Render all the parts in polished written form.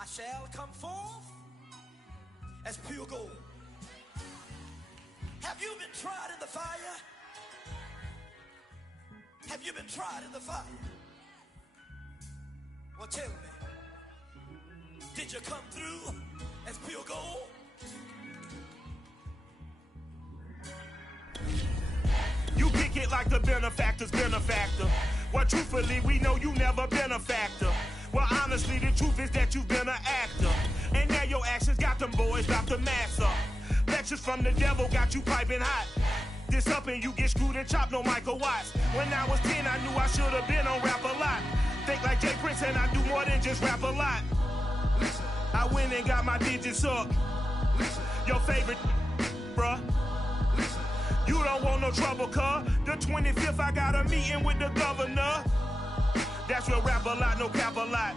I shall come forth as pure gold. Have you been tried in the fire? Have you been tried in the fire? Well, tell me, did you come through as pure gold? You kick it like the benefactor's benefactor. Well, truthfully, we know you never been a factor. Well, honestly, the truth is that you've been an actor. And now your actions got them boys about to mass up. Lectures from the devil got you piping hot. This up and you get screwed and chopped, no Michael Watts. When I was 10, I knew I should have been on rap a lot. Think like Jay Prince and I do more than just rap a lot. I went and got my digits up. Your favorite, bruh. You don't want no trouble, cuz. The 25th, I got a meeting with the governor. That's real rap a lot, no cap a lot.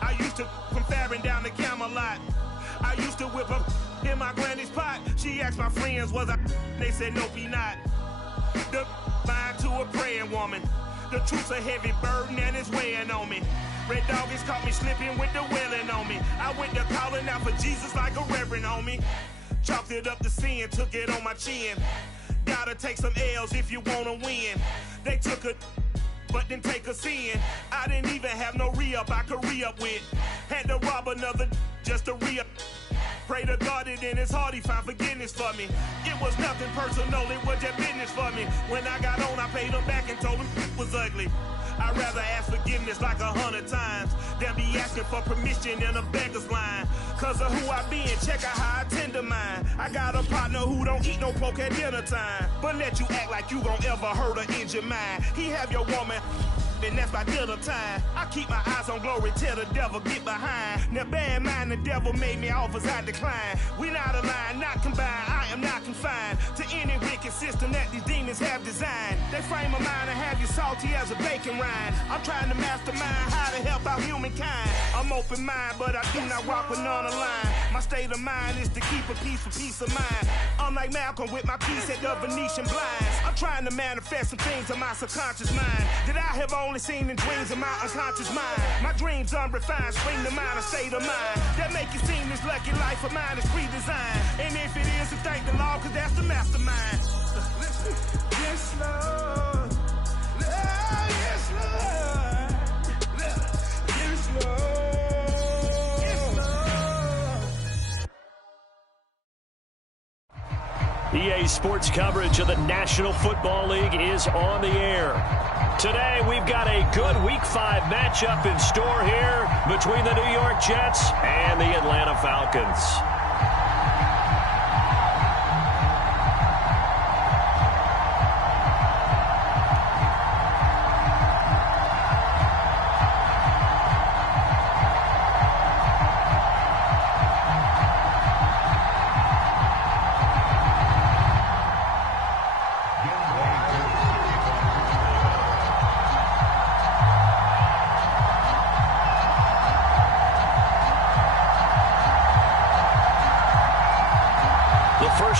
I used to from Farron down to Camelot. I used to whip up in my granny's pot. She asked my friends, was I? They said, nope, he not. The line to a praying woman. The truth's a heavy burden and it's weighing on me. Red Doggies caught me slipping with the wailing on me. I went to calling out for Jesus like a reverend on me. Chalked it up to sin, took it on my chin. Gotta take some L's if you wanna win. They took a but didn't take us in. I didn't even have no re-up I could re-up with. Had to rob another just to re-up. Pray to God that in his heart he found forgiveness for me. It was nothing personal, it was just business for me. When I got on, I paid him back and told him it was ugly. I'd rather ask forgiveness like 100 times than be asking for permission in a beggar's line. Cause of who I be and check out how I tend to mine. I got a partner who don't eat no pork at dinner time, but let you act like you gon' ever hurt or injure mine. He have your woman and that's by dinner time. I keep my eyes on glory till the devil get behind. Now bear in mind the devil made me offers I decline. We not aligned, not combined, I am not confined to any wicked system that these demons have designed. They frame a mind and have you salty as a bacon rind. I'm trying to mastermind how to help out humankind. I'm open mind, but I do not walk with none aligned. My state of mind is to keep a peace for peace of mind. Unlike Malcolm with my piece at the Venetian blinds. I'm trying to manifest some things in my subconscious mind that I have only seen in dreams of my unconscious mind. My dreams unrefined, spring to mind, a state of mind that make it seem this lucky life of mine is pre-designed. And if it is, then thank the Lord, cause that's the mastermind. Yes, Lord. Yes, Lord. Yes, Lord. Yes, Lord. EA Sports coverage of the National Football League is on the air. Today, we've got a good Week 5 matchup in store here between the New York Jets and the Atlanta Falcons.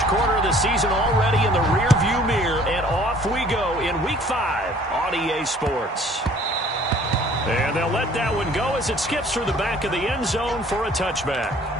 Quarter of the season already in the rearview mirror, and off we go in Week 5 on EA Sports. And they'll let that one go as it skips through the back of the end zone for a touchback.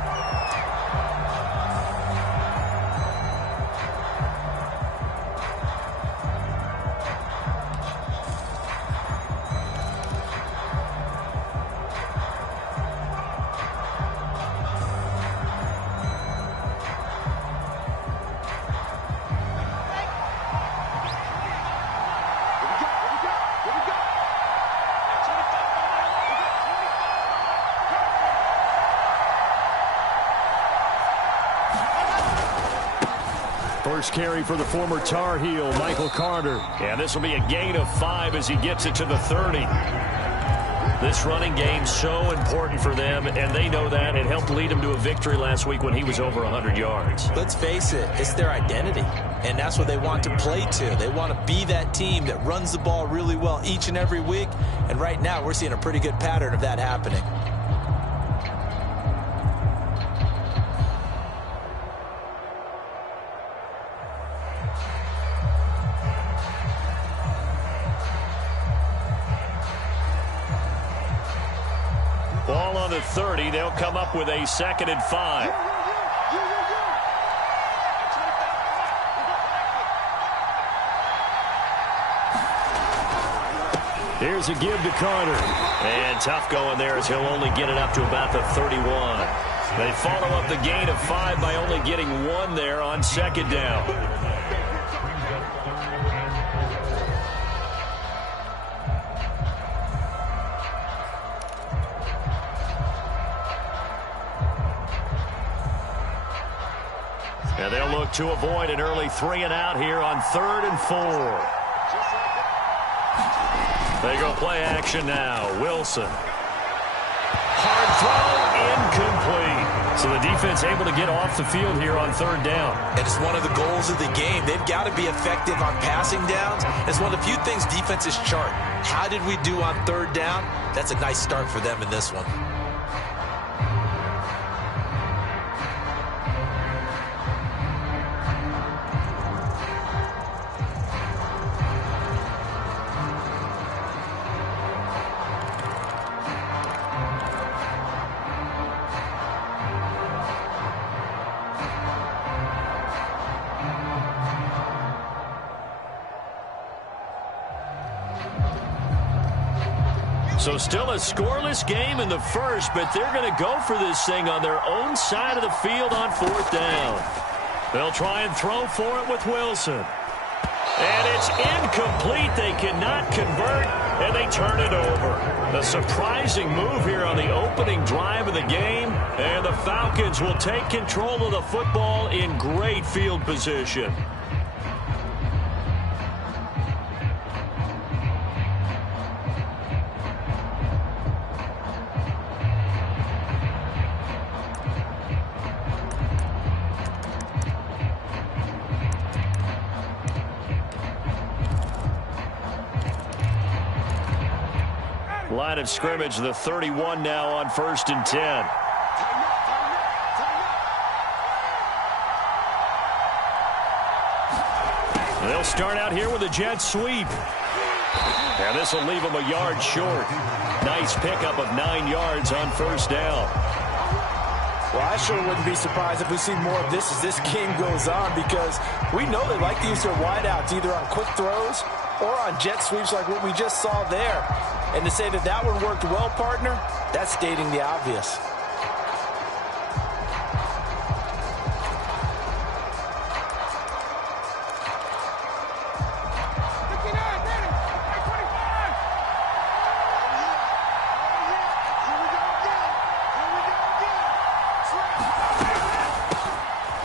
First carry for the former Tar Heel, Michael Carter. And this will be a gain of 5 as he gets it to the 30. This running game's so important for them, and they know that. It helped lead them to a victory last week when he was over 100 yards. Let's face it, it's their identity, and that's what they want to play to. They want to be that team that runs the ball really well each and every week, and right now we're seeing a pretty good pattern of that happening. Ball on the 30. They'll come up with a 2nd and 5. Here's a give to Carter. And tough going there as he'll only get it up to about the 31. They follow up the gain of 5 by only getting 1 there on 2nd down. And they'll look to avoid an early 3 and out here on 3rd and 4. They go play action now. Wilson. Hard throw, incomplete. So the defense able to get off the field here on 3rd down. And it's one of the goals of the game. They've got to be effective on passing downs. It's one of the few things defenses chart. How did we do on 3rd down? That's a nice start for them in this one. So still a scoreless game in the first, but they're going to go for this thing on their own side of the field on 4th down. They'll try and throw for it with Wilson. And it's incomplete. They cannot convert, and they turn it over. A surprising move here on the opening drive of the game, and the Falcons will take control of the football in great field position. Line of scrimmage, the 31 now on 1st and 10. They'll start out here with a jet sweep. And this will leave them a yard short. Nice pickup of 9 yards on 1st down. Well, I sure wouldn't be surprised if we see more of this as this game goes on, because we know they like to use their wideouts either on quick throws or on jet sweeps like what we just saw there. And to say that that one worked well, partner, that's stating the obvious.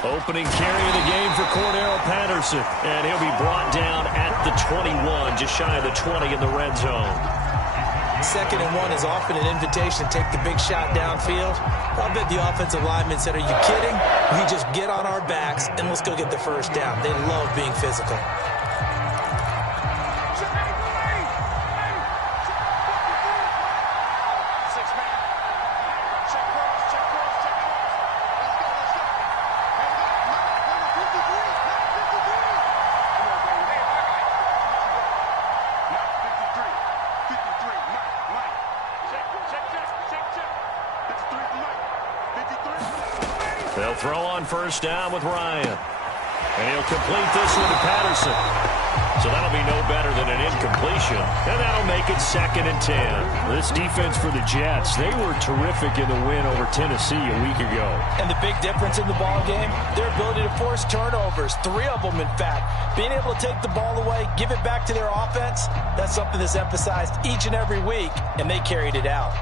Opening carry of the game for Cordero Patterson. And he'll be brought down at the 21, just shy of the 20 in the red zone. 2nd and 1 is often an invitation to take the big shot downfield. I bet the offensive lineman said, are you kidding? We just get on our backs and let's go get the 1st down. They love being physical. They'll throw on 1st down with Ryan. And he'll complete this one to Patterson. So that'll be no better than an incompletion. And that'll make it 2nd and 10. This defense for the Jets, they were terrific in the win over Tennessee a week ago. And the big difference in the ball game, their ability to force turnovers, 3 of them in fact. Being able to take the ball away, give it back to their offense, that's something that's emphasized each and every week, and they carried it out.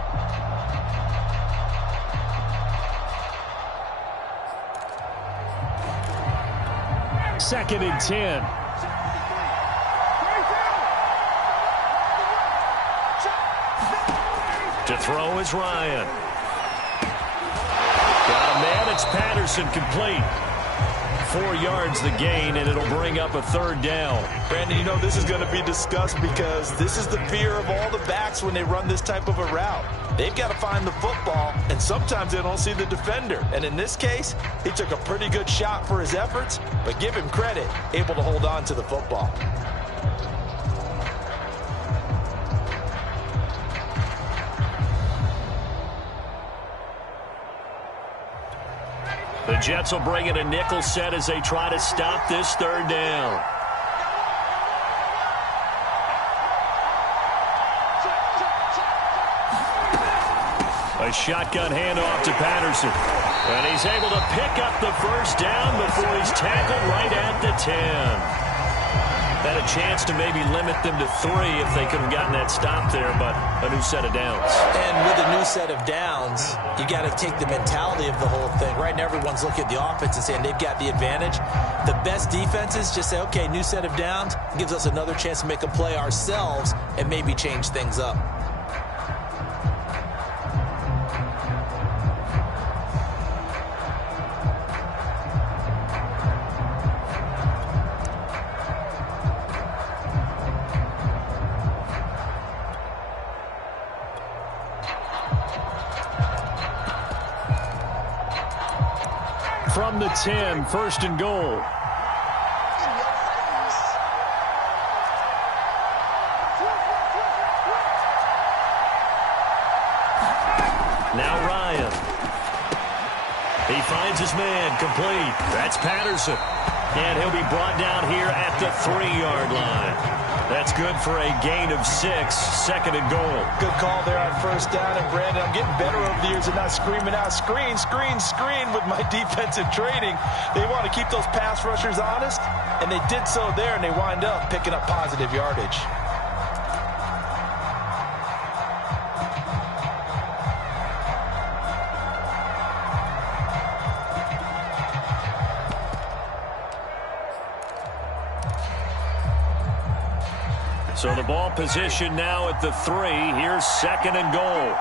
Second and 10. To throw is Ryan. Got a man, it's Patterson, complete. 4 yards the gain, and it'll bring up a 3rd down. Brandon, you know this is going to be discussed because this is the fear of all the backs when they run this type of a route. They've got to find the football, and sometimes they don't see the defender. And in this case, he took a pretty good shot for his efforts, but give him credit, able to hold on to the football. The Jets will bring in a nickel set as they try to stop this third down. A shotgun handoff to Patterson. And he's able to pick up the first down before he's tackled right at the 10. Had a chance to maybe limit them to 3 if they could have gotten that stop there, but a new set of downs. And with a new set of downs, you got to take the mentality of the whole thing. Right now, everyone's looking at the offense and saying they've got the advantage. The best defenses just say, okay, new set of downs gives us another chance to make a play ourselves and maybe change things up. From the 10, first and goal. Now Ryan. He finds his man, complete. That's Patterson. And he'll be brought down here at the 3-yard line. That's good for a gain of 6, second and goal. Good call there on first down. And, Brandon, I'm getting better over the years and not screaming out, screen, screen, screen with my defensive training. They want to keep those pass rushers honest, and they did so there, and they wind up picking up positive yardage. So the ball position now at the 3. Here's second and goal.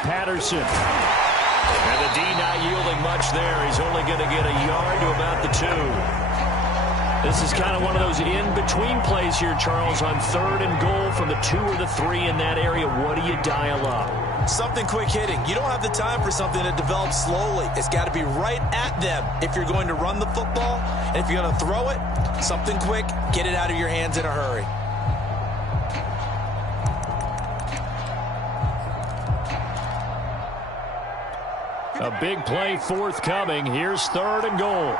Patterson. And the D not yielding much there. He's only going to get a yard to about the 2. This is kind of one of those in-between plays here, Charles, on third and goal from the 2 or the 3 in that area. What do you dial up? Something quick hitting. You don't have the time for something that develops slowly. It's got to be right at them if you're going to run the football. And if you're going to throw it, something quick, get it out of your hands in a hurry. A big play forthcoming. Here's third and goal.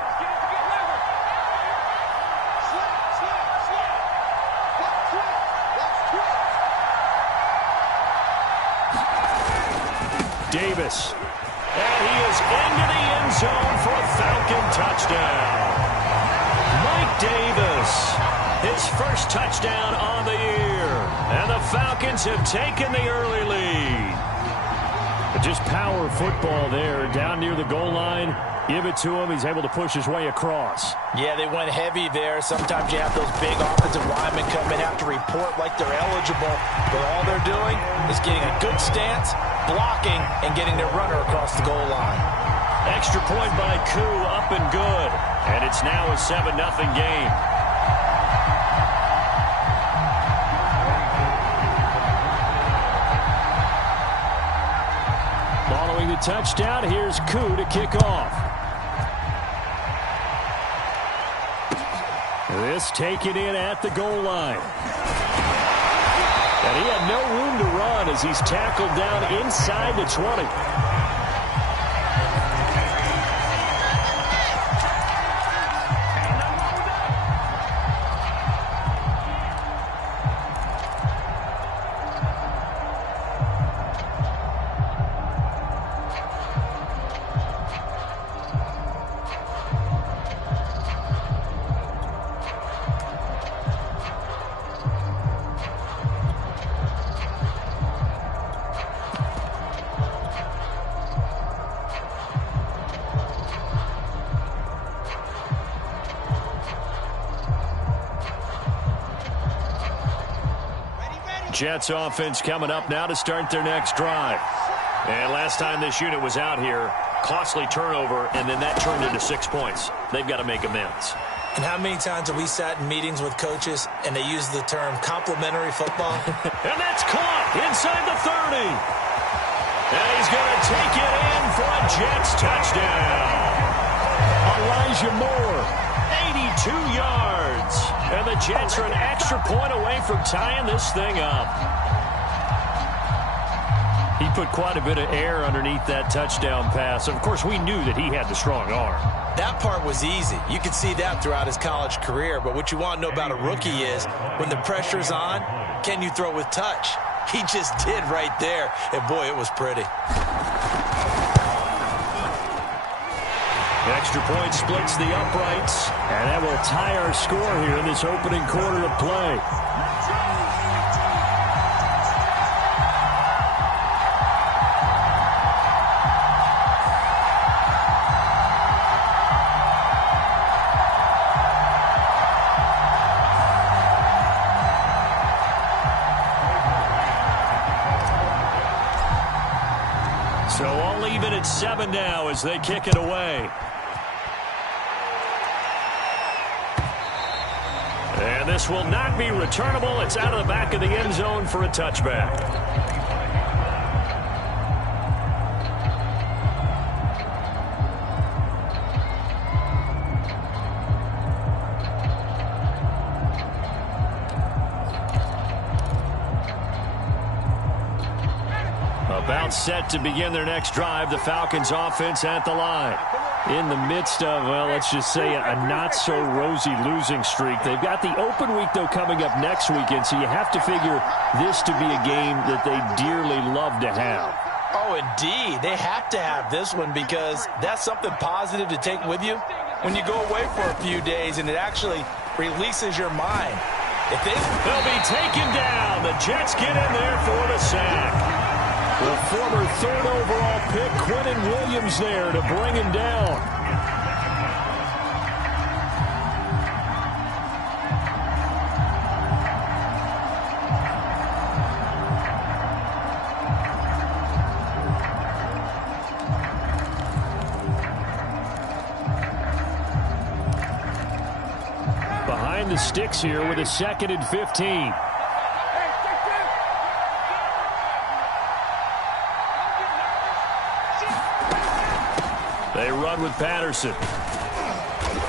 Davis. And he is into the end zone for a Falcon touchdown. Mike Davis, his first touchdown on the year. And the Falcons have taken the early lead. Just power football there, down near the goal line. Give it to him. He's able to push his way across. Yeah, they went heavy there. Sometimes you have those big offensive linemen come and have to report like they're eligible. But all they're doing is getting a good stance, blocking, and getting their runner across the goal line. Extra point by Koo, up and good. And it's now a 7-0 game. Following the touchdown, here's Koo to kick off. This taken in at the goal line. And he had no room to run as he's tackled down inside the 20. Jets offense coming up now to start their next drive. And last time this unit was out here, costly turnover, and then that turned into 6 points. They've got to make amends. And how many times have we sat in meetings with coaches and they use the term complimentary football? And that's caught inside the 30. And he's going to take it in for a Jets touchdown. Elijah Moore, 82 yards. And the Jets are an extra point away from tying this thing up. He put quite a bit of air underneath that touchdown pass. Of course, we knew that he had the strong arm. That part was easy. You could see that throughout his college career. But what you want to know about a rookie is when the pressure's on, can you throw with touch? He just did right there. And, boy, it was pretty. Extra point splits the uprights. And that will tie our score here in this opening quarter of play. So all even at 7 now as they kick it away. And this will not be returnable. It's out of the back of the end zone for a touchback. About set to begin their next drive, the Falcons offense at the line. In the midst of, well, let's just say a not-so-rosy losing streak. They've got the open week, though, coming up next weekend, so you have to figure this to be a game that they dearly love to have. Oh, indeed. They have to have this one because that's something positive to take with you when you go away for a few days, and it actually releases your mind. They'll be taken down. The Jets get in there for the sack. The former 3rd overall pick, Quinnen Williams, there to bring him down. Behind the sticks here with a 2nd and 15. They run with Patterson.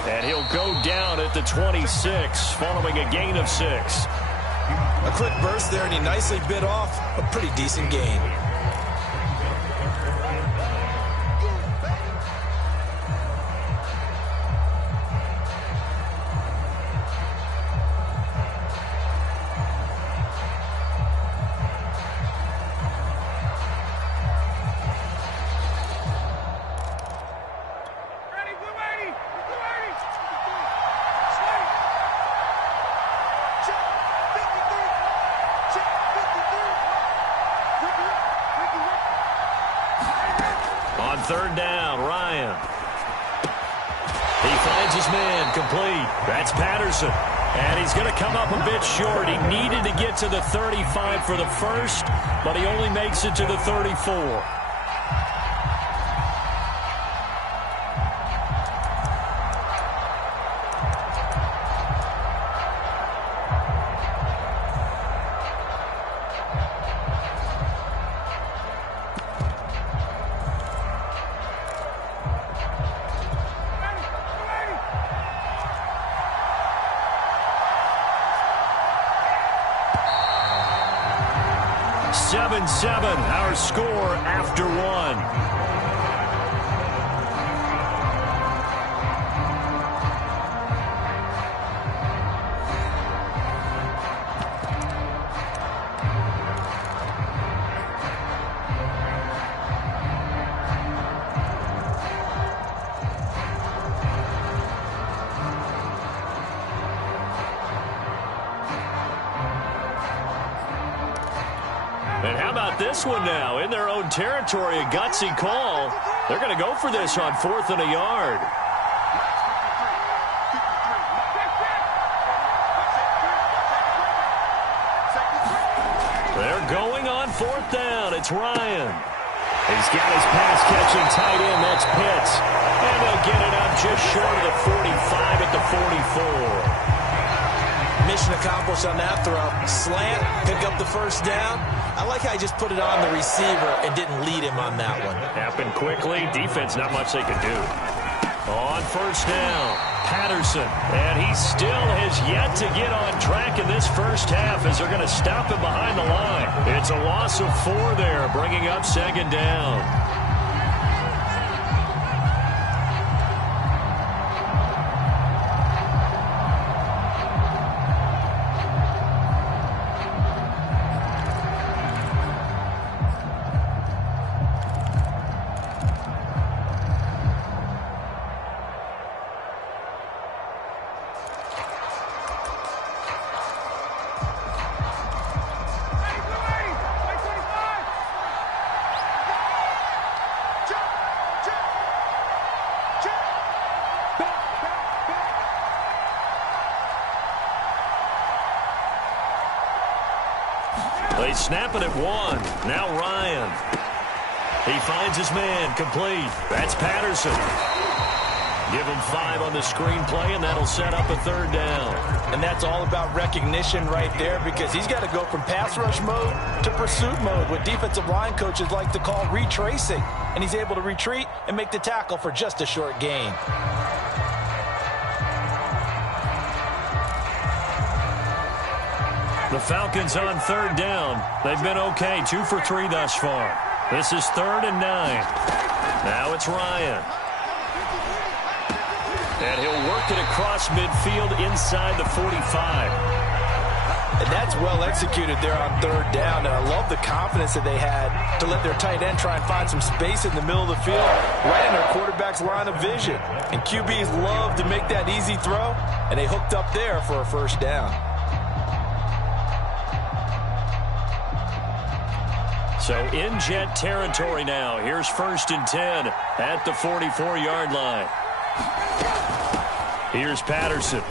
And he'll go down at the 26 following a gain of 6. A quick burst there, and he nicely bit off a pretty decent gain. On 3rd down, Ryan. He finds his man complete. That's Patterson. And he's going to come up a bit short. He needed to get to the 35 for the first, but he only makes it to the 34. Our score after 1. And how about this one now? In their own territory, a gutsy call. They're going to go for this on 4th and a yard. They're going on 4th down. It's Ryan. He's got his pass-catching tight end. That's Pitts. And they'll get it up just short of the 45 at the 44. Mission accomplished on that throw. Slant, pick up the 1st down. I like how he just put it on the receiver and didn't lead him on that one. Happened quickly. Defense, not much they could do. On first down, Patterson. And he still has yet to get on track in this first half as they're going to stop him behind the line. It's a loss of 4 there, bringing up second down. They snap it at 1. Now Ryan. He finds his man, complete. That's Patterson. Give him 5 on the screenplay, and that'll set up a 3rd down. And that's all about recognition right there, because he's got to go from pass rush mode to pursuit mode, what defensive line coaches like to call retracing. And he's able to retreat and make the tackle for just a short gain. The Falcons on 3rd down. They've been okay, 2 for 3 thus far. This is 3rd and 9. Now it's Ryan. And he'll work it across midfield inside the 45. And that's well executed there on 3rd down. And I love the confidence that they had to let their tight end try and find some space in the middle of the field, right in their quarterback's line of vision. And QBs love to make that easy throw, and they hooked up there for a 1st down. So in Jet territory now. Here's 1st and 10 at the 44-yard line. Here's Patterson.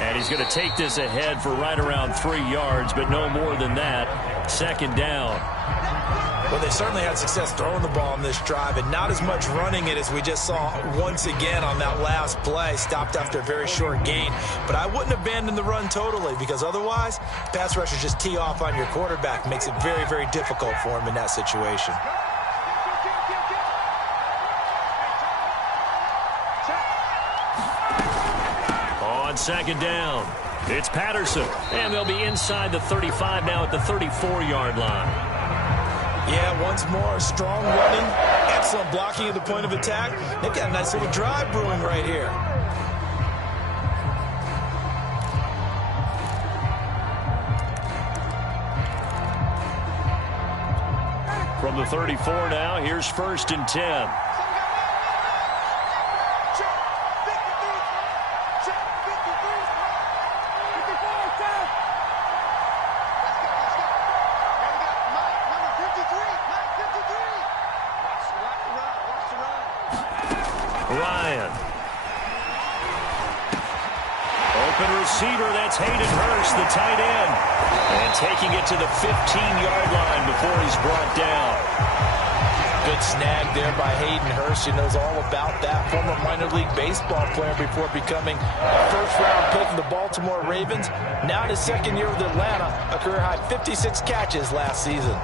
And he's going to take this ahead for right around 3 yards, but no more than that. 2nd down. Well, they certainly had success throwing the ball on this drive, and not as much running it as we just saw once again on that last play. Stopped after a very short gain. But I wouldn't abandon the run totally, because otherwise, pass rushers just tee off on your quarterback. Makes it very, very difficult for him in that situation. On 2nd down, it's Patterson. And they'll be inside the 35 now at the 34-yard line. Yeah, once more, strong running, excellent blocking at the point of attack. They've got a nice little drive brewing right here. From the 34 now, here's 1st and 10. Ryan. Open receiver, that's Hayden Hurst, the tight end. And taking it to the 15-yard line before he's brought down. Good snag there by Hayden Hurst. He knows all about that. Former minor league baseball player before becoming a first-round pick of the Baltimore Ravens. Now in his 2nd year with Atlanta, a career-high 56 catches last season.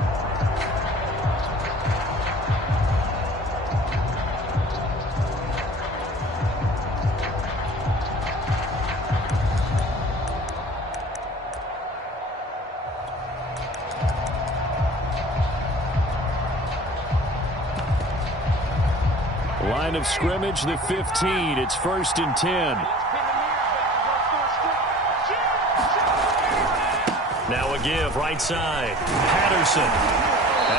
Line of scrimmage, the 15. It's 1st and 10. Now a give, right side. Patterson.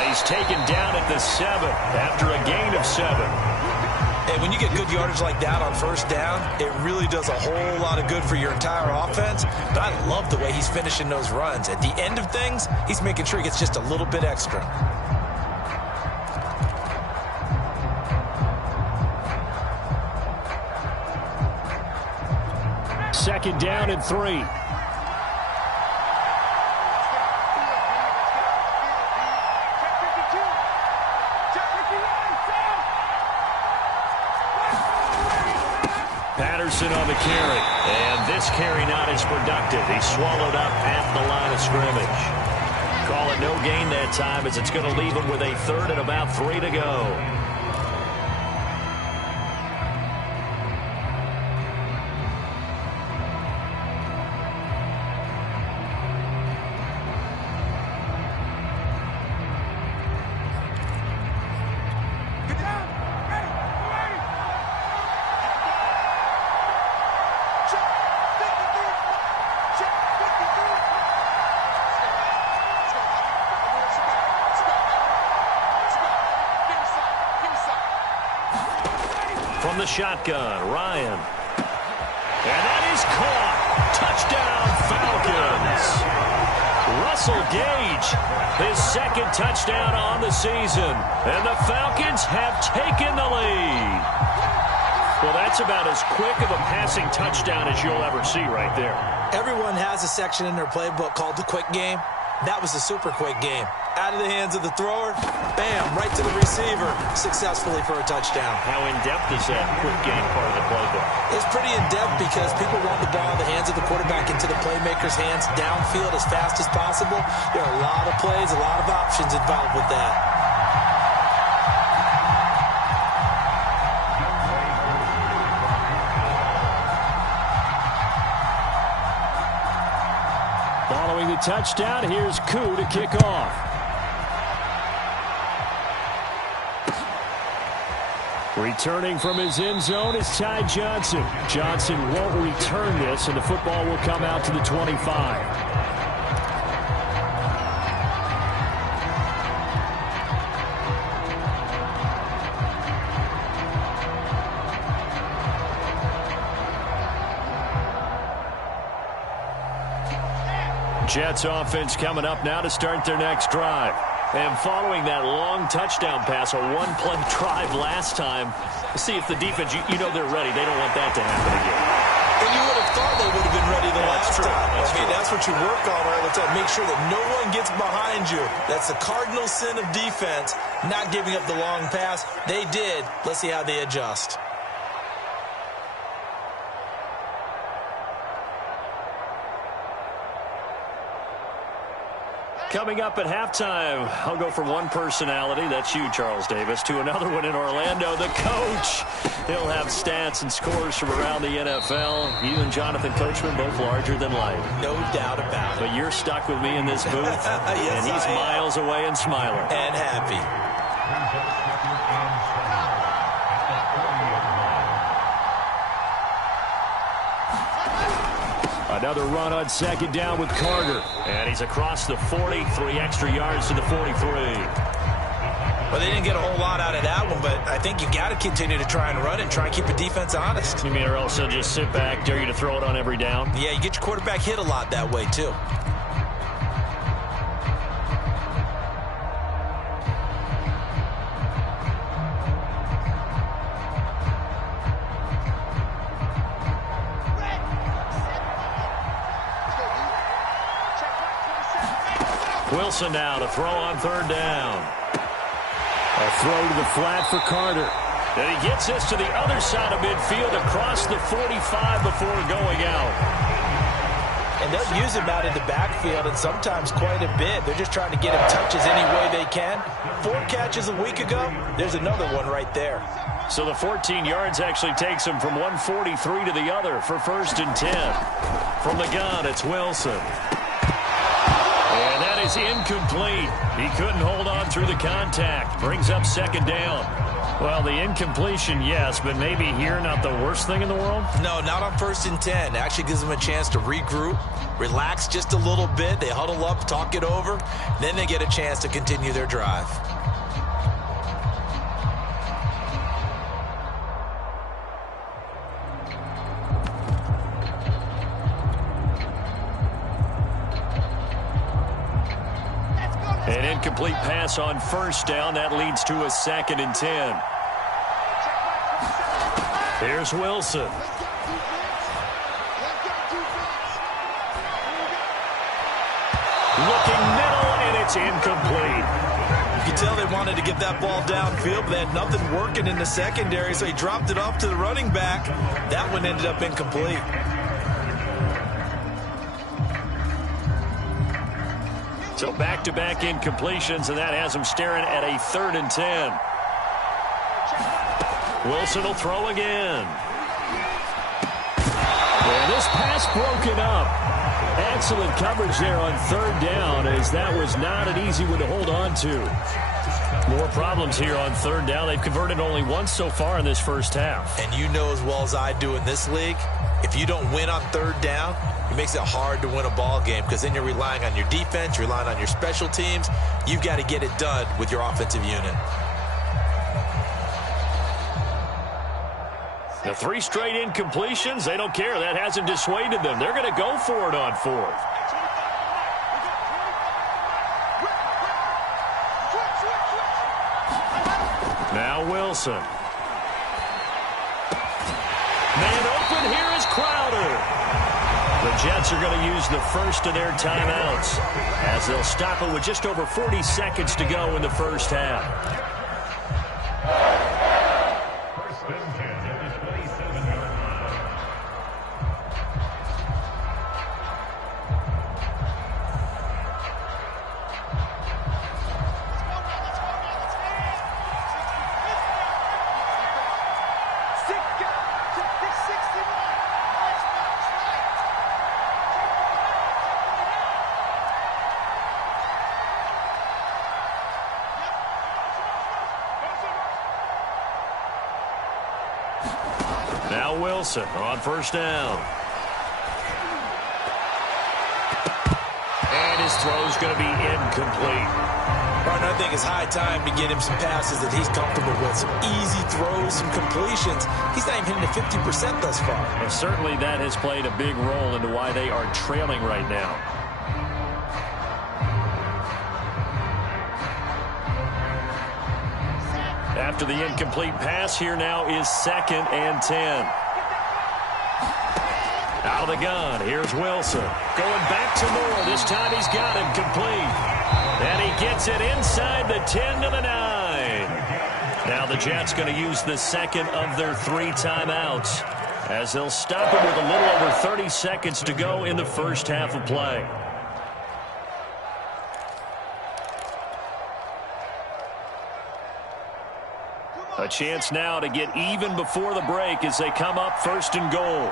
He's taken down at the 7 after a gain of 7. And when you get good yardage like that on 1st down, it really does a whole lot of good for your entire offense. But I love the way he's finishing those runs. At the end of things, he's making sure he gets just a little bit extra. 2nd down and 3. Patterson on the carry. And this carry not as productive. He swallowed up at the line of scrimmage. Call it no gain that time, as it's going to leave him with a 3rd and about 3 to go. From the shotgun, Ryan. And that is caught. Touchdown, Falcons. Russell Gage, his second touchdown on the season. And the Falcons have taken the lead. Well, that's about as quick of a passing touchdown as you'll ever see right there. Everyone has a section in their playbook called the quick game. That was a super quick game. Out of the hands of the thrower, bam, right to the receiver, successfully for a touchdown. How in-depth is that quick game part of the playbook? It's pretty in-depth because people want the ball in the hands of the quarterback into the playmaker's hands downfield as fast as possible. There are a lot of plays, a lot of options involved with that. Following the touchdown, here's Koo to kick off. Returning from his end zone is Ty Johnson. Johnson won't return this, and the football will come out to the 25. Jets offense coming up now to start their next drive. And following that long touchdown pass, a one-play drive last time, see if the defense, you know they're ready. They don't want that to happen again. And you would have thought they would have been ready the last time. That's what you work on all the time. Make sure that no one gets behind you. That's the cardinal sin of defense, not giving up the long pass. They did. Let's see how they adjust. Coming up at halftime, I'll go from one personality, that's you, Charles Davis, to another one in Orlando, the coach. He'll have stats and scores from around the NFL. You and Jonathan Coachman, both larger than life. No doubt about it. But you're stuck with me in this booth, yes, and he's miles away and smiling. And happy. Another run on second down with Carter. And he's across the 40, 3 extra yards to the 43. Well, they didn't get a whole lot out of that one, but I think you got to continue to try and run it, try and keep the defense honest. You mean or else they'll just sit back, dare you to throw it on every down? Yeah, you get your quarterback hit a lot that way, too. Wilson now to throw on third down. A throw to the flat for Carter. And he gets this to the other side of midfield across the 45 before going out. And they'll use him out in the backfield and sometimes quite a bit. They're just trying to get him touches any way they can. 4 catches a week ago. There's another one right there. So the 14 yards actually takes him from 143 to the other for 1st and 10. From the gun, it's Wilson. And that is incomplete. He couldn't hold on through the contact. Brings up 2nd down. Well, the incompletion, yes, but maybe here not the worst thing in the world? No, not on 1st and 10. Actually gives them a chance to regroup, relax just a little bit. They huddle up, talk it over. Then they get a chance to continue their drive. An incomplete pass on 1st down. That leads to a 2nd and 10. Here's Wilson. Looking middle, and it's incomplete. You can tell they wanted to get that ball downfield, but they had nothing working in the secondary, so he dropped it off to the running back. That one ended up incomplete. So back-to-back incompletions, and that has him staring at a 3rd and 10. Wilson will throw again. And this pass broken up. Excellent coverage there on 3rd down, as that was not an easy one to hold on to. More problems here on 3rd down. They've converted only once so far in this first half. And you know as well as I do in this league, if you don't win on 3rd down, it makes it hard to win a ball game because then you're relying on your defense, you're relying on your special teams. You've got to get it done with your offensive unit. The 3 straight incompletions, they don't care. That hasn't dissuaded them. They're going to go for it on 4th. Now Wilson. Man open, here is Crowder. The Jets are going to use the first of their timeouts as they'll stop it with just over 40 seconds to go in the first half. Now Wilson on first down. And his throw's going to be incomplete. Partner, I think it's high time to get him some passes that he's comfortable with. Some easy throws, some completions. He's not even hitting the 50% thus far. And certainly that has played a big role into why they are trailing right now. After the incomplete pass, here now is 2nd and 10. Out of the gun, here's Wilson. Going back to Moore. This time he's got him complete. And he gets it inside the 10 to the 9. Now the Jets going to use the second of their 3 timeouts as they'll stop it with a little over 30 seconds to go in the first half of play. A chance now to get even before the break as they come up 1st and goal.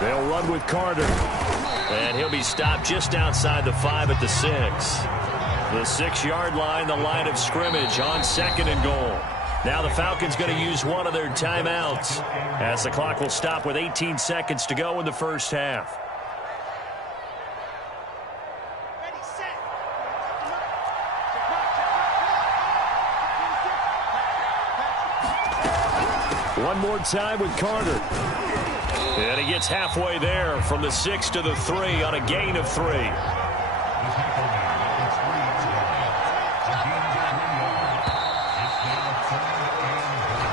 They'll run with Carter. And he'll be stopped just outside the 5 at the 6. The 6-yard line, the line of scrimmage on 2nd and goal. Now the Falcons going to use one of their timeouts as the clock will stop with 18 seconds to go in the first half. One more time with Carter. And he gets halfway there from the 6 to the 3 on a gain of 3.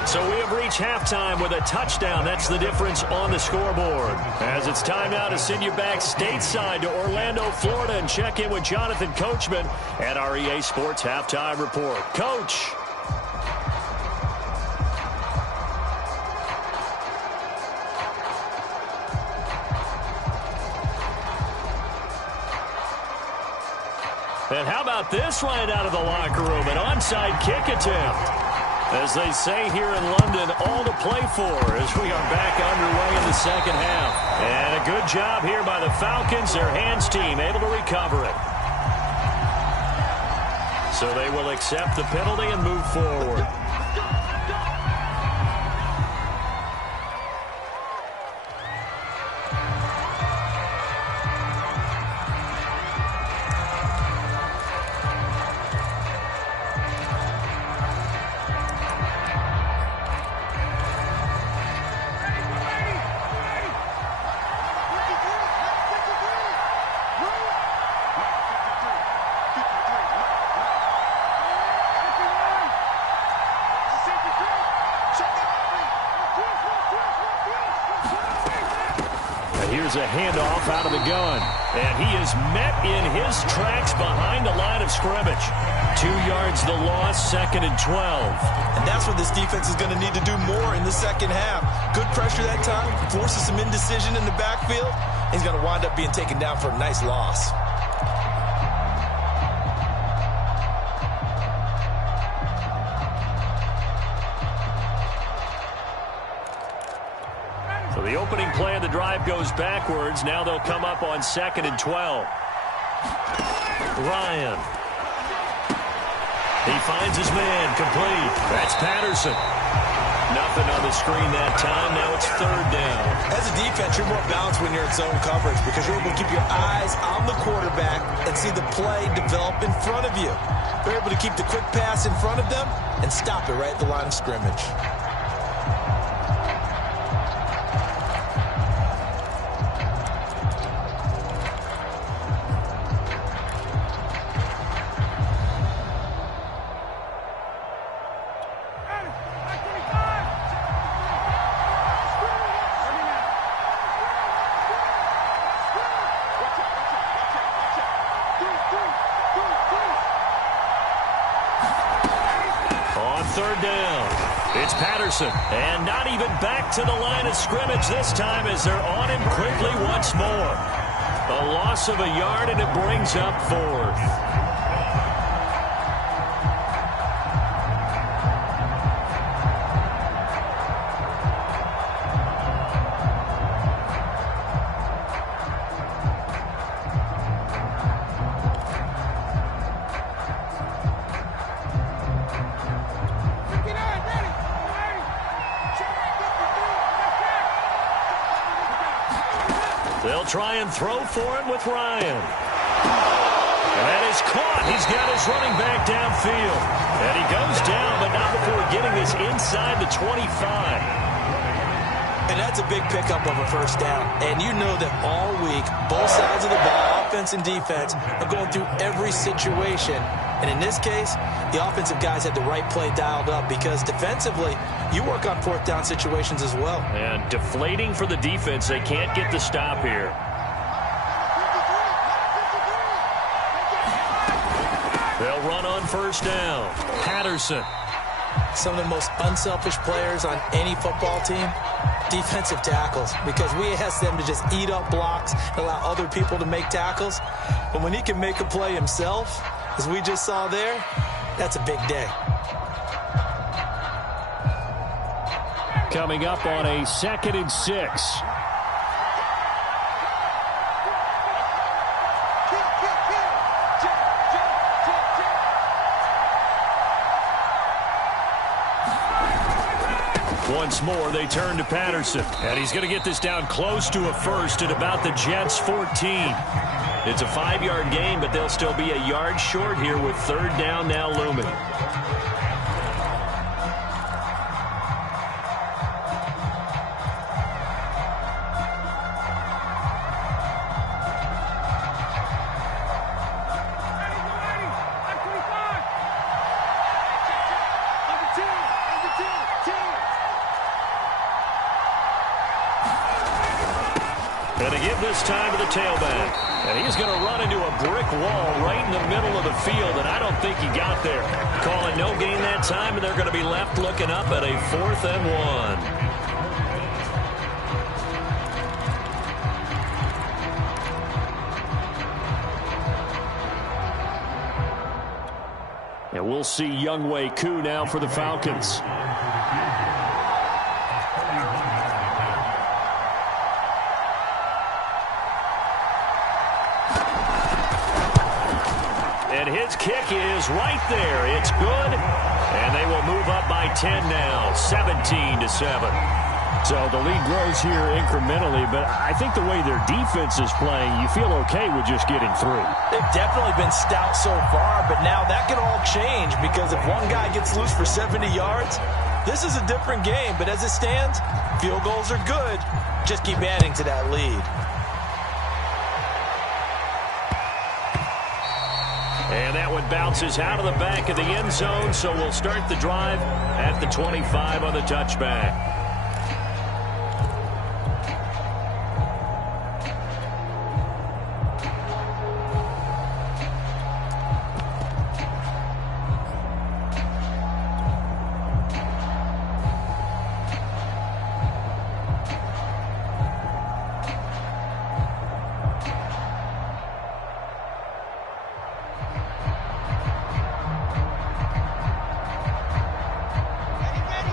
So we have reached halftime with a touchdown. That's the difference on the scoreboard. As it's time now to send you back stateside to Orlando, Florida, and check in with Jonathan Coachman at our EA Sports Halftime Report. Coach. And how about this right out of the locker room? An onside kick attempt. As they say here in London, all to play for as we are back underway in the second half. And a good job here by the Falcons, their hands team, able to recover it. So they will accept the penalty and move forward. Here's a handoff out of the gun. And he is met in his tracks behind the line of scrimmage. 2 yards the loss, 2nd and 12. And that's what this defense is going to need to do more in the second half. Good pressure that time, forces some indecision in the backfield. He's going to wind up being taken down for a nice loss. So the opening play of the drive goes backwards. Now they'll come up on 2nd and 12. Ryan. He finds his man complete. That's Patterson. Nothing on the screen that time. Now it's third down. As a defense, you're more balanced when you're in zone coverage because you're able to keep your eyes on the quarterback and see the play develop in front of you. They're able to keep the quick pass in front of them and stop it right at the line of scrimmage. Third down. It's Patterson. And not even back to the line of scrimmage this time as they're on him quickly once more. A loss of a yard, and it brings up fourth. They'll try and throw for it with Ryan. And that is caught. He's got his running back downfield. And he goes down, but not before getting this inside the 25. And that's a big pickup of a first down. And you know that all week, both sides of the ball, offense and defense, are going through every situation. And in this case, the offensive guys had the right play dialed up because defensively, you work on fourth down situations as well. And deflating for the defense. They can't get the stop here. They'll run on first down. Patterson. Some of the most unselfish players on any football team, defensive tackles, because we ask them to just eat up blocks and allow other people to make tackles. But when he can make a play himself, as we just saw there, that's a big day. Coming up on a 2nd and 6. Once more, they turn to Patterson. And he's going to get this down close to a first at about the Jets' 14. It's a 5-yard gain, but they'll still be a yard short here with third down now looming. And to give this time to the tailback. And he's going to run into a brick wall right in the middle of the field, and I don't think he got there. Calling no gain that time, and they're going to be left looking up at a 4th and 1. And we'll see Younghoe Koo now for the Falcons. And his kick is right there. It's good. And they will move up by 10 now, 17-7. So the lead grows here incrementally, but I think the way their defense is playing, you feel okay with just getting through. They've definitely been stout so far, but now that can all change because if one guy gets loose for 70 yards, this is a different game. But as it stands, field goals are good. Just keep adding to that lead. And that one bounces out of the back of the end zone, so we'll start the drive at the 25 on the touchback.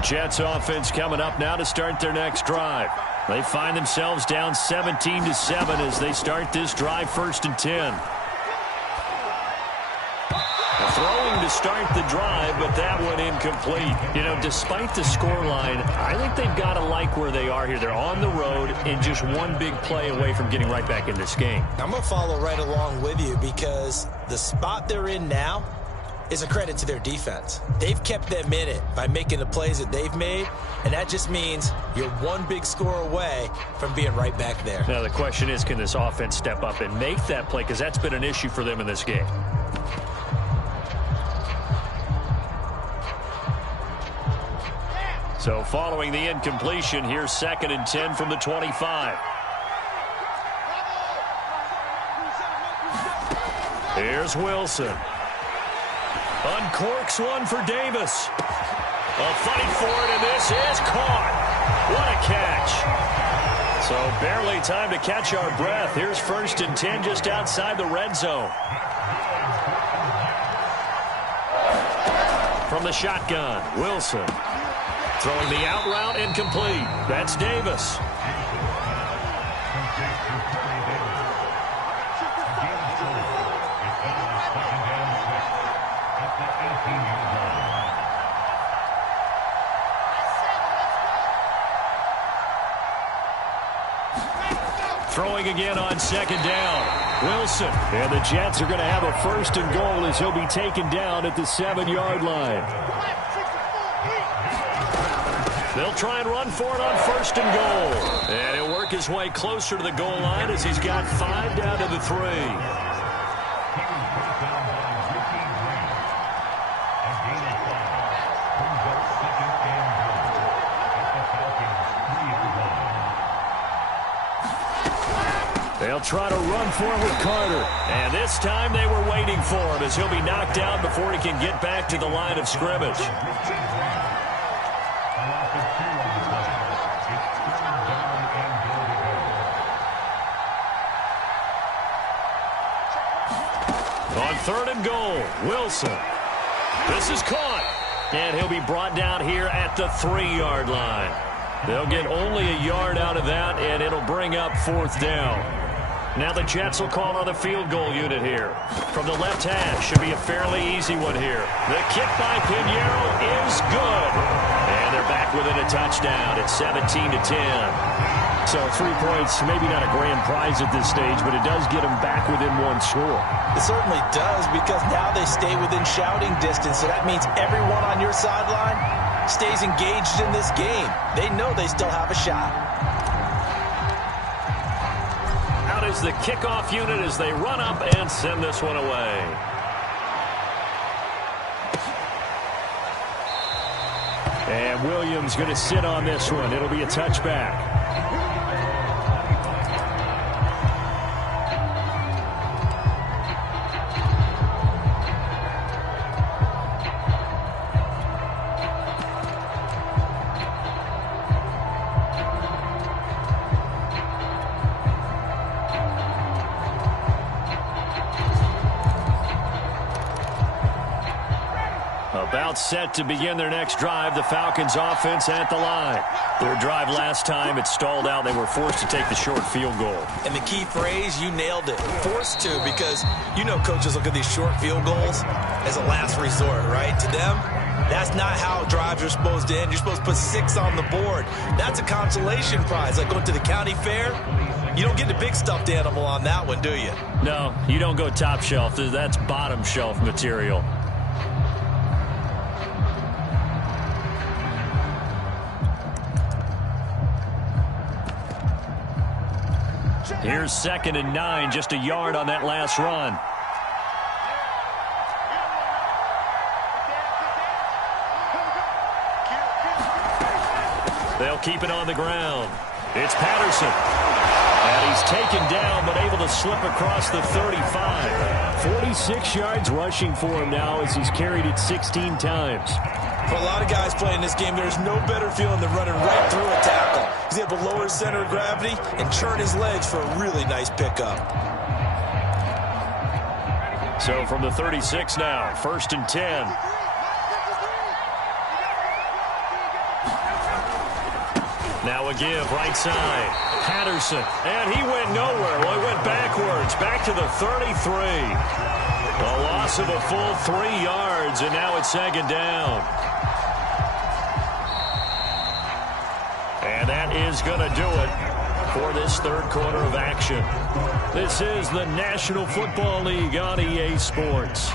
Jets offense coming up now to start their next drive. They find themselves down 17-7 as they start this drive 1st and 10. Throwing to to start the drive, but that one incomplete. You know, despite the scoreline, I think they've got to like where they are here. They're on the road and just one big play away from getting right back in this game. I'm going to follow right along with you because the spot they're in now is a credit to their defense. They've kept them in it by making the plays that they've made, and that just means you're one big score away from being right back there. Now the question is, can this offense step up and make that play? Because that's been an issue for them in this game. So following the incompletion, here's 2nd and 10 from the 25. Here's Wilson. Uncorks one for Davis. A fight for it, and this is caught. What a catch. So barely time to catch our breath. Here's 1st and 10 just outside the red zone. From the shotgun, Wilson. Throwing the out route, incomplete. That's Davis. Throwing again on 2nd down. Wilson. And the Jets are going to have a 1st and goal as he'll be taken down at the 7-yard line. They'll try and run for it on 1st and goal. And he'll work his way closer to the goal line as he's got 5 down to the 3. They'll try to run for it with Carter. And this time they were waiting for him as he'll be knocked out before he can get back to the line of scrimmage. On 3rd and goal, Wilson. This is caught. And he'll be brought down here at the 3-yard line. They'll get only a yard out of that, and it'll bring up 4th down. Now the Jets will call on the field goal unit here. From the left hash, should be a fairly easy one here. The kick by Pinheiro is good. And they're back within a touchdown at 17-10. So 3 points, maybe not a grand prize at this stage, but it does get them back within 1 score. It certainly does, because now they stay within shouting distance, so that means everyone on your sideline stays engaged in this game. They know they still have a shot. Out is the kickoff unit as they run up and send this one away. And Williams going to sit on this one. It'll be a touchback. About set to begin their next drive, the Falcons offense at the line. Their drive last time, it stalled out. They were forced to take the short field goal. And the key phrase, you nailed it. Forced to, because you know coaches look at these short field goals as a last resort, right? To them, that's not how drives are supposed to end. You're supposed to put 6 on the board. That's a consolation prize. Like going to the county fair, you don't get the big stuffed animal on that one, do you? No, you don't go top shelf. That's bottom shelf material. Here's 2nd and 9, just a yard on that last run. They'll keep it on the ground. It's Patterson. And he's taken down, but able to slip across the 35. 46 yards rushing for him now as he's carried it 16 times. For a lot of guys playing this game, there's no better feeling than running right through a tackle. He's able to lower his center of gravity and turn his legs for a really nice pickup. So from the 36 now, 1st and 10. Now a give, right side. Patterson, and he went nowhere. Well, he went backwards, back to the 33. A loss of a full 3 yards, and now it's second down. And that is going to do it for this third quarter of action. This is the National Football League on EA Sports.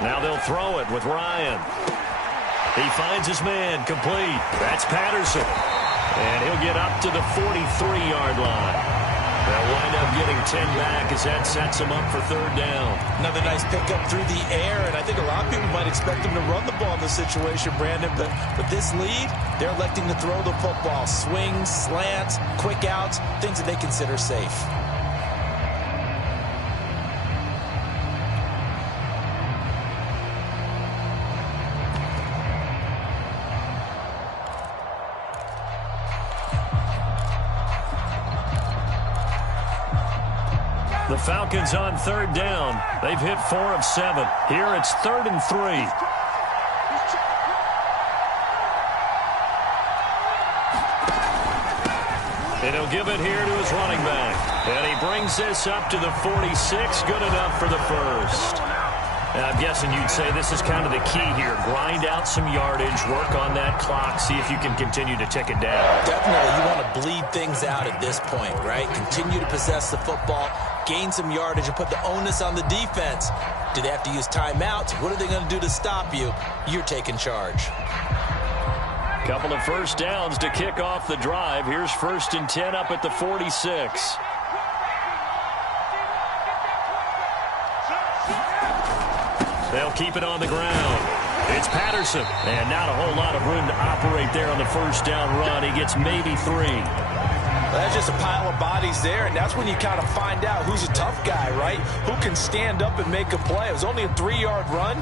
Now they'll throw it with Ryan. He finds his man complete. That's Patterson. And he'll get up to the 43-yard line. They'll wind up getting 10 back as that sets him up for third down. Another nice pickup through the air, and I think a lot of people might expect him to run the ball in this situation, Brandon. But with this lead, they're electing to throw the football. Swings, slants, quick outs, things that they consider safe. The Falcons on third down. They've hit 4 of 7. Here it's 3rd and 3. And he'll give it here to his running back. And he brings this up to the 46. Good enough for the first. And I'm guessing you'd say this is kind of the key here. Grind out some yardage, work on that clock, see if you can continue to tick it down. Definitely, you want to bleed things out at this point, right? Continue to possess the football, gain some yardage, and put the onus on the defense. Do they have to use timeouts? What are they going to do to stop you? You're taking charge. Couple of first downs to kick off the drive. Here's 1st and 10 up at the 46. They'll keep it on the ground. It's Patterson, and not a whole lot of room to operate there on the first down run. He gets maybe 3. That's just a pile of bodies there, and that's when you kind of find out who's a tough guy, right? Who can stand up and make a play. It was only a 3-yard run,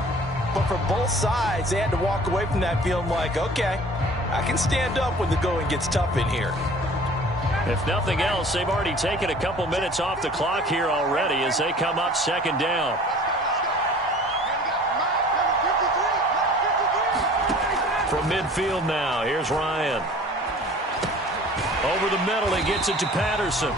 but for both sides, they had to walk away from that feeling like, okay, I can stand up when the going gets tough in here. If nothing else, they've already taken a couple minutes off the clock here already as they come up second down. From midfield now, here's Ryan. Over the middle, he gets it to Patterson.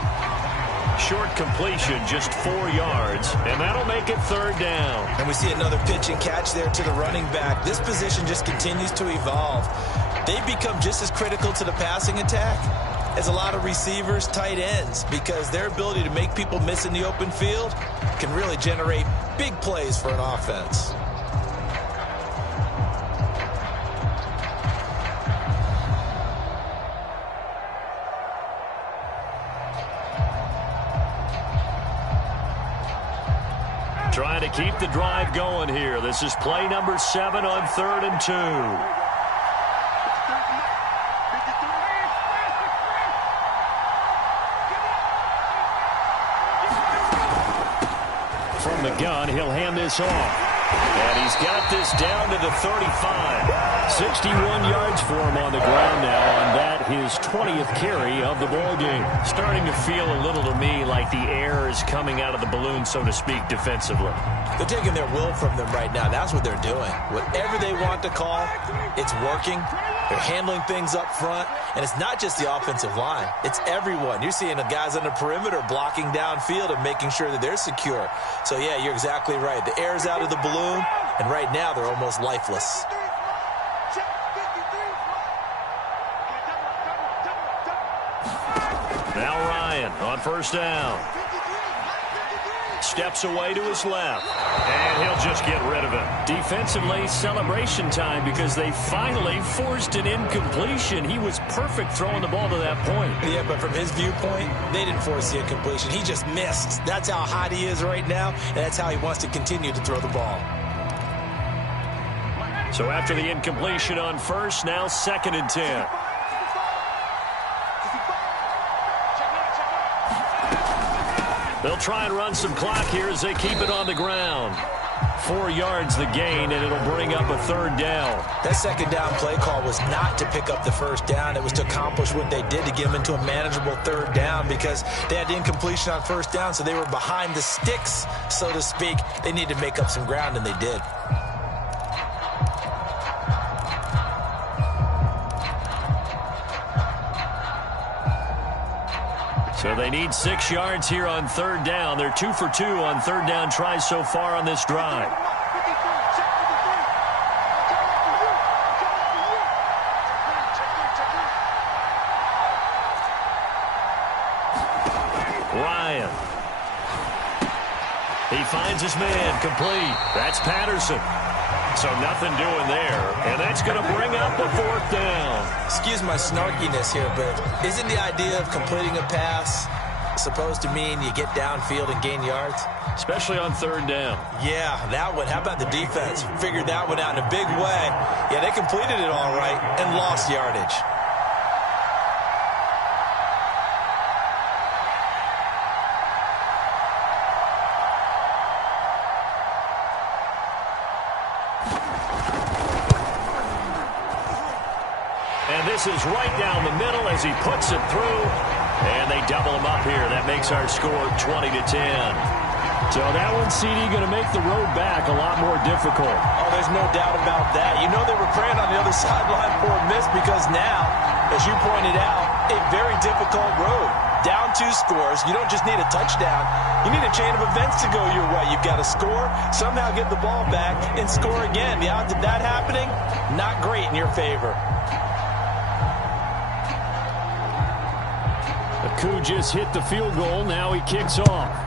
Short completion, just 4 yards, and that'll make it third down. And we see another pitch and catch there to the running back. This position just continues to evolve. They've become just as critical to the passing attack as a lot of receivers, tight ends, because their ability to make people miss in the open field can really generate big plays for an offense. Trying to keep the drive going here. This is play number 7 on 3rd and 2. From the gun, he'll hand this off. And he's got this down to the 35. 61 yards for him on the ground now on that, his 20th carry of the ball game. Starting to feel a little to me like the air is coming out of the balloon, so to speak, defensively. They're taking their will from them right now. That's what they're doing. Whatever they want to call, it's working. They're handling things up front. And it's not just the offensive line. It's everyone. You're seeing the guys on the perimeter blocking downfield and making sure that they're secure. So, yeah, you're exactly right. The air's out of the balloon, and right now they're almost lifeless. Now Ryan on first down. Steps away to his left, and he'll just get rid of it. Defensively, celebration time because they finally forced an incompletion. He was perfect throwing the ball to that point. Yeah, but from his viewpoint, they didn't force the incompletion. He just missed. That's how hot he is right now, and that's how he wants to continue to throw the ball. So after the incompletion on first, now 2nd and 10. They'll try and run some clock here as they keep it on the ground. 4 yards the gain, and it'll bring up a 3rd down. That 2nd down play call was not to pick up the 1st down. It was to accomplish what they did to get them into a manageable 3rd down because they had incompletion on 1st down, so they were behind the sticks, so to speak. They needed to make up some ground, and they did. So they need 6 yards here on 3rd down. They're 2 for 2 on 3rd down tries so far on this drive. Ryan. He finds his man, complete. That's Patterson. So nothing doing there, and that's going to bring up a 4th down. Excuse my snarkiness here, but isn't the idea of completing a pass supposed to mean you get downfield and gain yards? Especially on 3rd down. Yeah, that one. How about the defense? Figured that one out in a big way. Yeah, they completed it all right and lost yardage. This is right down the middle as he puts it through, and they double him up here. That makes our score 20-10. So that one, CD, going to make the road back a lot more difficult. Oh, there's no doubt about that. You know they were praying on the other sideline for a miss because now, as you pointed out, a very difficult road. Down 2 scores. You don't just need a touchdown. You need a chain of events to go your way. You've got to score, somehow get the ball back, and score again. The odds of that happening, not great in your favor. Koo just hit the field goal. Now he kicks off.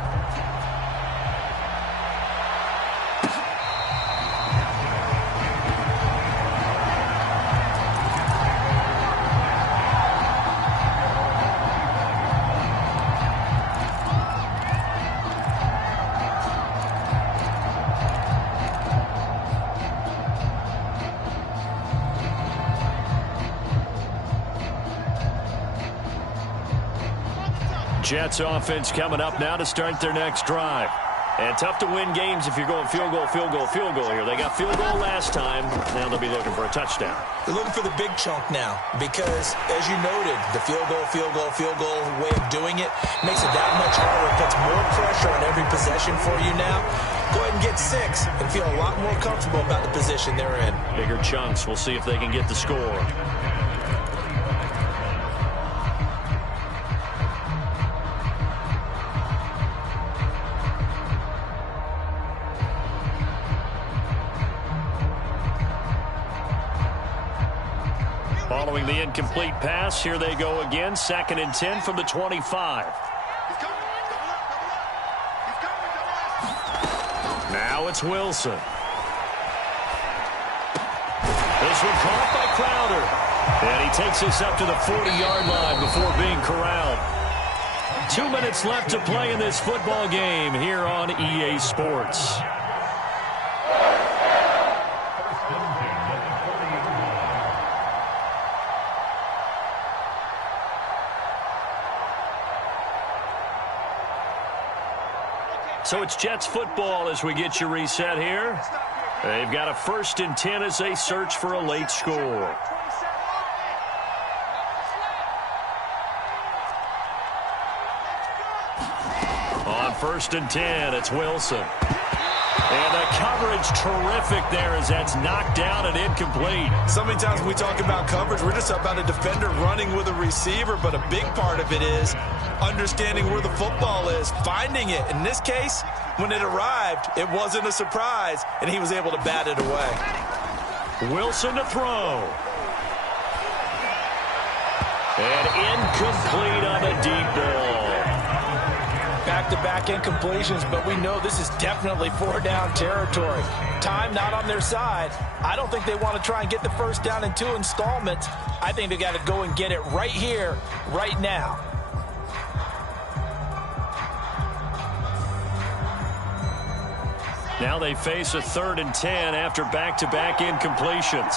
Jets offense coming up now to start their next drive. And tough to win games if you're going field goal, field goal, field goal here. They got field goal last time. Now they'll be looking for a touchdown. They're looking for the big chunk now because, as you noted, the field goal way of doing it makes it that much harder. It puts more pressure on every possession for you now. Go ahead and get 6 and feel a lot more comfortable about the position they're in. Bigger chunks. We'll see if they can get the score. Following the incomplete pass, here they go again. 2nd and 10 from the 25. Now it's Wilson. This one caught by Crowder. And he takes this up to the 40-yard line before being corralled. 2 minutes left to play in this football game here on EA Sports. So it's Jets football as we get you reset here. They've got a 1st and 10 as they search for a late score. On 1st and 10, it's Wilson. And the coverage terrific there as that's knocked down and incomplete. So many times when we talk about coverage, we're just about a defender running with a receiver, but a big part of it is understanding where the football is, finding it. In this case, when it arrived, it wasn't a surprise, and he was able to bat it away. Wilson to throw. And incomplete on the deep ball. Back-to-back incompletions, but we know this is definitely 4-down territory. Time not on their side. I don't think they want to try and get the 1st down in 2 installments. I think they got to go and get it right here, right now. Now they face a 3rd and 10 after back-to-back incompletions.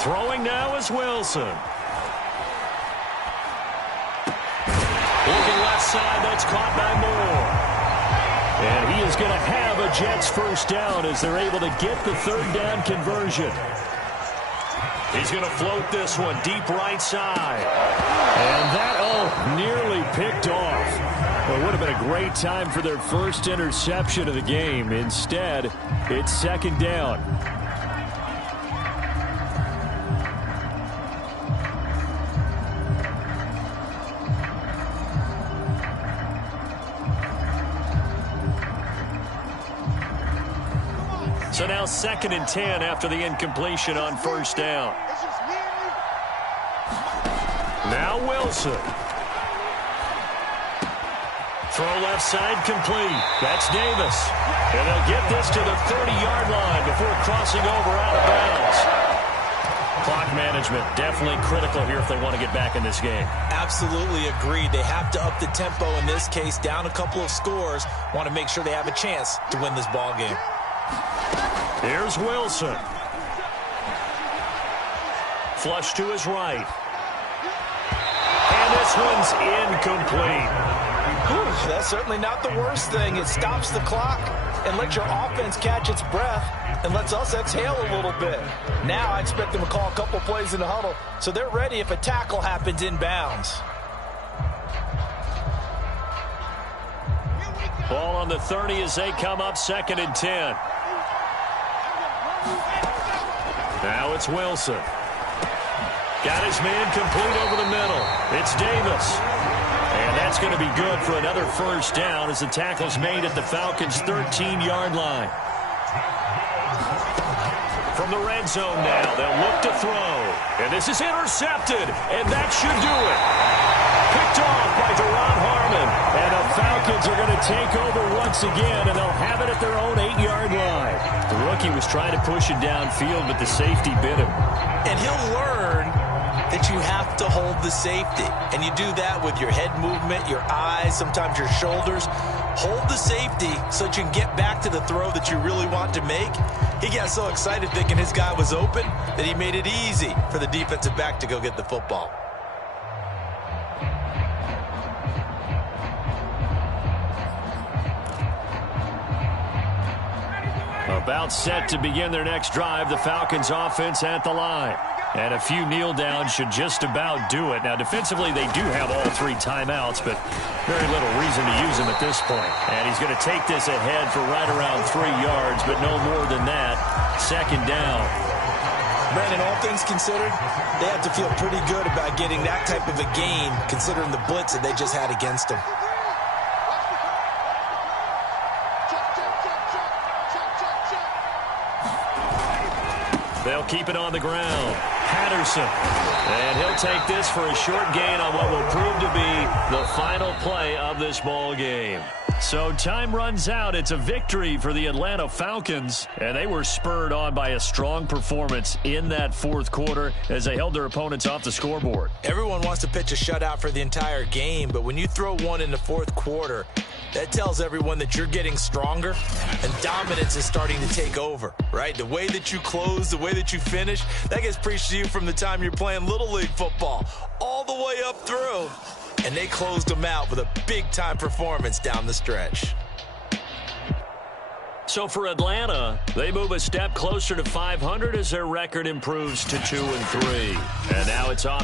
Throwing now is Wilson. side. That's caught by Moore. And he is going to have a Jets first down as they're able to get the third down conversion. He's going to float this one deep right side. And that, nearly picked off. Well, it would have been a great time for their first interception of the game. Instead, it's second down. So now 2nd and 10 after the incompletion on first down. Now Wilson. Throw left side complete. That's Davis. And they'll get this to the 30-yard line before crossing over out of bounds. Clock management definitely critical here if they want to get back in this game. Absolutely agreed. They have to up the tempo in this case, down a couple of scores. Want to make sure they have a chance to win this ball game. Here's Wilson. Flush to his right. And this one's incomplete. Whew, that's certainly not the worst thing. It stops the clock and lets your offense catch its breath and lets us exhale a little bit. Now I expect them to call a couple plays in the huddle so they're ready if a tackle happens inbounds. Ball on the 30 as they come up 2nd and 10. Now it's Wilson. Got his man complete over the middle. It's Davis. And that's going to be good for another first down as the tackle's made at the Falcons' 13-yard line. From the red zone now, they'll look to throw. And this is intercepted, and that should do it. Picked off by Deron Harmon. And the Falcons are going to take over once again, and they'll have it at their own 8-yard line. The rookie was trying to push it downfield, but the safety bit him. And he'll learn that you have to hold the safety. And you do that with your head movement, your eyes, sometimes your shoulders. Hold the safety so that you can get back to the throw that you really want to make. He got so excited thinking his guy was open that he made it easy for the defensive back to go get the football. About set to begin their next drive, the Falcons offense at the line. And a few kneel downs should just about do it. Now, defensively, they do have all 3 timeouts, but very little reason to use them at this point. And he's going to take this ahead for right around 3 yards, but no more than that. 2nd down. Brandon, all things considered, they have to feel pretty good about getting that type of a gain, considering the blitz that they just had against them. They'll keep it on the ground. Patterson. And he'll take this for a short gain on what will prove to be the final play of this ball game. So time runs out. It's a victory for the Atlanta Falcons, and they were spurred on by a strong performance in that 4th quarter as they held their opponents off the scoreboard. Everyone wants to pitch a shutout for the entire game, but when you throw one in the 4th quarter, that tells everyone that you're getting stronger and dominance is starting to take over, right? The way that you close, the way that you finish, that gets preached to you from the time you're playing Little League football all the way up through. And they closed them out with a big-time performance down the stretch. So for Atlanta, they move a step closer to 500 as their record improves to 2-3. And now it's off